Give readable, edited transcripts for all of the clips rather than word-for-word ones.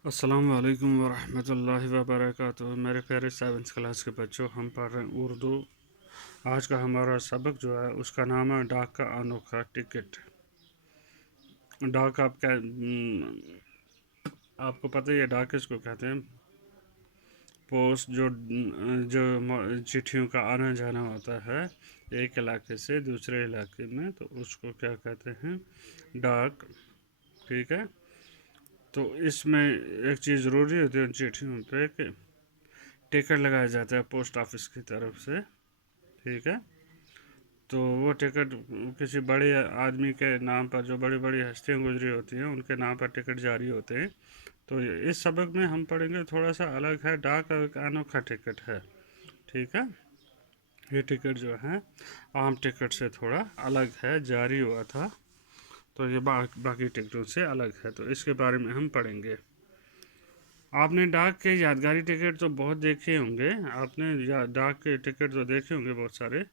अस्सलाम वालेकुम वरहमतुल्लाहि वबरकातुहू। मेरे प्यारे सेवन्थ क्लास के बच्चों, हम पढ़ रहे हैं उर्दू। आज का हमारा सबक जो है उसका नाम है डाक का अनोखा टिकट। डाक आपको पता ही है डाक किसको कहते हैं। पोस्ट जो जो चिट्ठियों का आना जाना होता है एक इलाके से दूसरे इलाके में, तो उसको क्या कहते हैं, डाक। ठीक है। तो इसमें एक चीज़ ज़रूरी होती है उन चिट्ठियों पे कि टिकट लगाया जाता है पोस्ट ऑफिस की तरफ से। ठीक है। तो वो टिकट किसी बड़े आदमी के नाम पर, जो बड़ी बड़ी हस्तियाँ गुजरी होती हैं उनके नाम पर टिकट जारी होते हैं। तो इस सबक में हम पढ़ेंगे थोड़ा सा अलग है। डाक एक अनोखा टिकट है। ठीक है। ये टिकट जो है आम टिकट से थोड़ा अलग है, जारी हुआ था। तो ये बाकी टिकटों से अलग है, तो इसके बारे में हम पढ़ेंगे। आपने डाक के यादगारी टिकट तो बहुत देखे होंगे। आपने डाक के टिकट तो देखे होंगे बहुत सारे।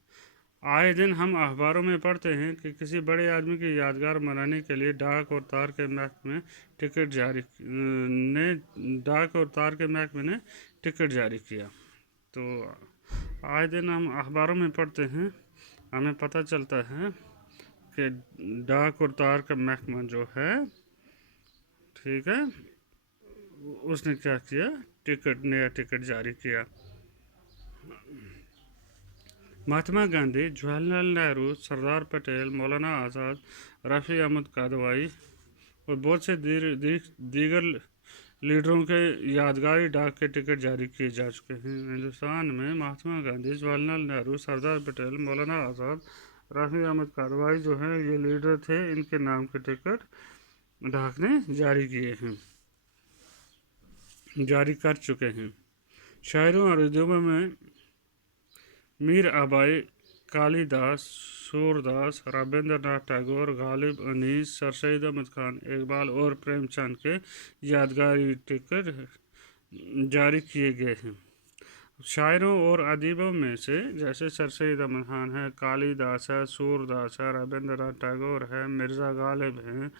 आए दिन हम अखबारों में पढ़ते हैं कि किसी बड़े आदमी की यादगार मनाने के लिए डाक और तार के महकमे में टिकट जारी ने डाक और तार के महकमे ने टिकट जारी किया। तो आए दिन हम अखबारों में पढ़ते हैं, हमें पता चलता है कि डाक और तार का महकमा जो है, ठीक है, उसने क्या किया, नया टिकट जारी किया। महात्मा गांधी, जवाहरलाल नेहरू, सरदार पटेल, मौलाना आज़ाद, रफ़ी अहमद कादवाई और बहुत से दीगर लीडरों के यादगारी डाक के टिकट जारी किए जा चुके हैं। हिंदुस्तान में महात्मा गांधी, जवाहरलाल नेहरू, सरदार पटेल, मौलाना आज़ाद, रफ़ी अहमद कादवाई जो हैं, ये लीडर थे। इनके नाम के टिकट डाक ने जारी किए हैं, जारी कर चुके हैं। शायरों और उद्योगों में मीर आबाई, कालिदास, सूरदास, रविंद्रनाथ टैगोर, गालिब, अनीस, सर सैयद अहमद खान, इकबाल और प्रेमचंद के यादगारी टिकट जारी किए गए हैं। शायरों और अदीबों में से जैसे सर सैयद अहमद खान है, कालिदास है, सूरदास है, रविंद्रनाथ टैगोर है, मिर्ज़ा गालिब हैं,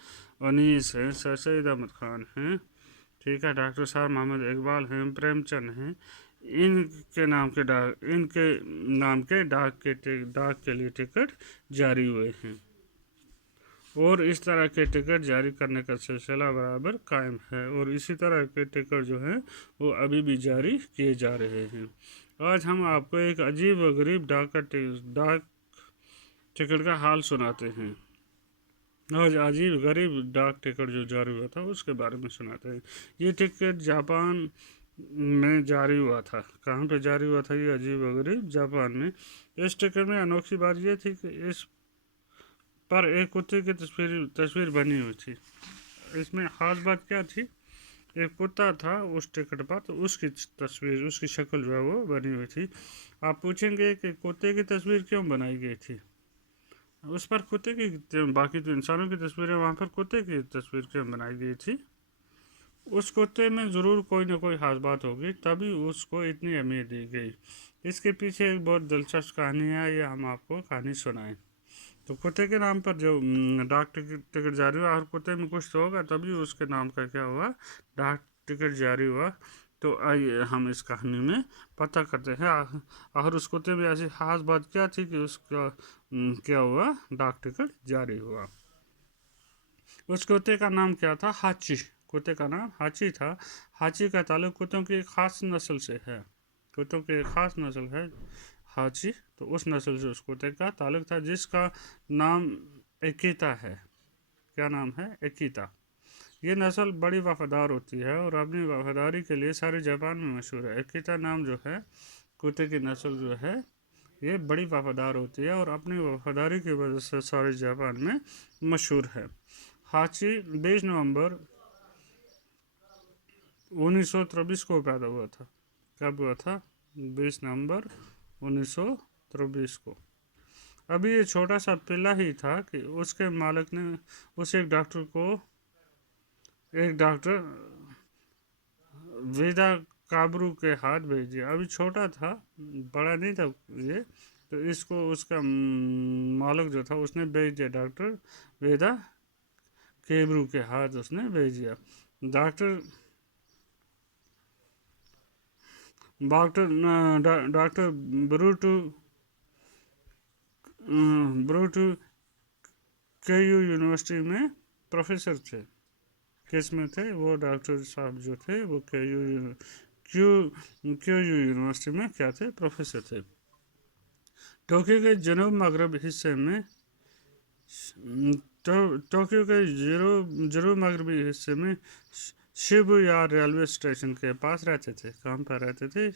अनीस हैं, सर सैयद अहमद खान हैं, ठीक है, डॉक्टर साहब मोहम्मद इकबाल हैं, प्रेमचंद हैं। इनके नाम के डाक के लिए टिकट जारी हुए हैं, और इस तरह के टिकट जारी करने का सिलसिला बराबर कायम है, और इसी तरह के टिकट जो हैं वो अभी भी जारी किए जा रहे हैं। आज हम आपको एक अजीब व गरीब डाक टिकट का हाल सुनाते हैं। आज अजीब गरीब डाक टिकट जो जारी हुआ था उसके बारे में सुनाते हैं। ये टिकट जापान में जारी हुआ था। कहाँ पे जारी हुआ था ये अजीब व गरीब? जापान में। इस टिकट में अनोखी बात ये थी कि इस पर एक कुत्ते की तस्वीर बनी हुई थी। इसमें ख़ास बात क्या थी? एक कुत्ता था उस टिकट पर, तो उसकी तस्वीर, उसकी शक्ल जो है वो बनी हुई थी। आप पूछेंगे कि कुत्ते की तस्वीर क्यों बनाई गई थी उस पर? कुत्ते की, बाकी तो इंसानों की तस्वीरें, वहाँ पर कुत्ते की तस्वीर क्यों बनाई गई थी? उस कुत्ते में ज़रूर कोई ना कोई खास बात होगी, तभी उसको इतनी अहमियत दी गई। इसके पीछे एक बहुत दिलचस्प कहानी है, ये हम आपको कहानी सुनाएं। तो कुत्ते के नाम पर जो डाक टिकट जारी हुआ, और कुत्ते में कुछ तो होगा तभी उसके नाम का क्या हुआ, डाक टिकट जारी हुआ। तो आइए हम इस कहानी में पता करते हैं आखिर उस कुत्ते में ऐसी खास बात क्या थी कि उसका क्या हुआ, डाक टिकट जारी हुआ। उस कुत्ते का नाम क्या था? हाची। कुत्ते का नाम हाची था। हाची का ताल्लुक कुत्तों की एक खास नस्ल से है। कुत्तों की एक खास नस्ल है हाची। तो उस नस्ल से उस कुत्ते का ताल्लुक था, जिसका नाम एकीता है। क्या नाम है? एकीता। ये नस्ल बड़ी वफादार होती है और अपनी वफादारी के लिए सारे जापान में मशहूर है। एकीता नाम जो है कुत्ते की नस्ल जो है, ये बड़ी वफादार होती है और अपनी वफादारी की वजह से सारे जापान में मशहूर है। हाची 20 नवंबर 1923 को पैदा हुआ था। कब हुआ था? 20 नवंबर 1923 को। अभी ये छोटा सा पिल्ला ही था कि उसके मालिक ने उसे एक डॉक्टर वेदा काबरू के हाथ भेज दिया। अभी छोटा था, बड़ा नहीं था ये, तो इसको उसका मालिक जो था उसने भेज दिया, डॉक्टर वेदा केबरू के हाथ उसने भेज दिया। डॉक्टर डॉक्टर ब्रूटू केयू यूनिवर्सिटी में प्रोफेसर थे। किस में थे वो डॉक्टर साहब जो थे वो क्यू यूनिवर्सिटी में क्या थे, प्रोफेसर थे। टोक्यो के जनूब मगरब हिस्से में टोक्यो के जनूब मगरबी हिस्से में शिबुया रेलवे स्टेशन के पास रहते थे। कहाँ पर रहते थे?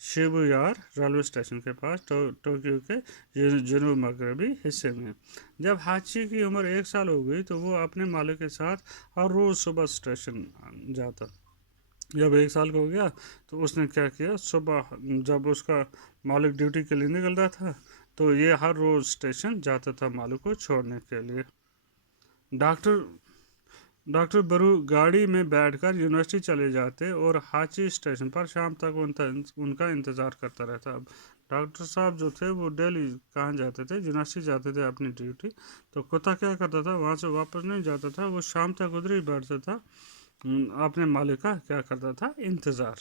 शिबुया रेलवे स्टेशन के पास, टोक्यो के जनूब मगरबी हिस्से में। जब हाची की उम्र 1 साल हो गई तो वो अपने मालिक के साथ हर रोज़ सुबह स्टेशन जाता। जब 1 साल का हो गया तो उसने क्या किया, सुबह जब उसका मालिक ड्यूटी के लिए निकलता था तो ये हर रोज़ स्टेशन जाता था मालिक को छोड़ने के लिए। डॉक्टर बरू गाड़ी में बैठकर यूनिवर्सिटी चले जाते और हाची स्टेशन पर शाम तक उनका इंतज़ार करता रहता। अब डॉक्टर साहब जो थे वो डेली कहाँ जाते थे, यूनिवर्सिटी जाते थे अपनी ड्यूटी। तो कुत्ता क्या करता था, वहाँ से वापस नहीं जाता था, वो शाम तक उधर ही बैठता था, अपने मालिक का क्या करता था, इंतज़ार।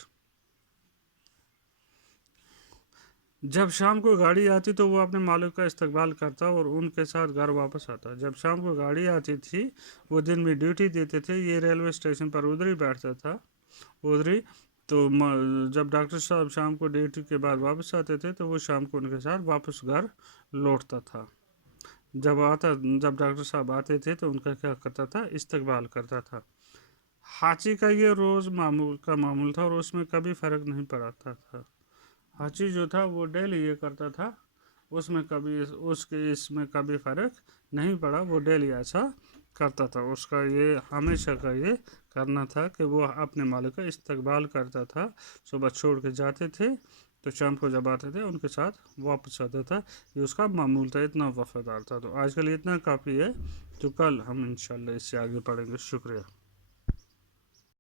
जब शाम को गाड़ी आती तो वो अपने मालिक का इस्तकबाल करता और उनके साथ घर वापस आता। जब शाम को गाड़ी आती थी, वो दिन में ड्यूटी देते थे, ये रेलवे स्टेशन पर उधर ही बैठता था, उधर ही। तो जब डॉक्टर साहब शाम को ड्यूटी के बाद वापस आते थे तो वो शाम को उनके साथ वापस घर लौटता था। जब डॉक्टर साहब आते थे तो उनका क्या करता था, इस्तकबाल करता था। हाची का ये रोज़ मामूल था और उसमें कभी फ़र्क नहीं पड़ता था। हाची जो था वो डेली ये करता था, उसमें कभी इसमें कभी फ़र्क नहीं पड़ा, वो डेली ऐसा करता था। उसका ये हमेशा का ये करना था कि वो अपने मालिक का इस्तकबाल करता था। सुबह छोड़ के जाते थे तो शाम को जब आते थे उनके साथ वापस आता था। ये उसका मामूल था, इतना वफ़ादार था। तो आज के लिए इतना काफ़ी है, तो कल हम इंशाल्लाह इससे आगे पढ़ेंगे। शुक्रिया।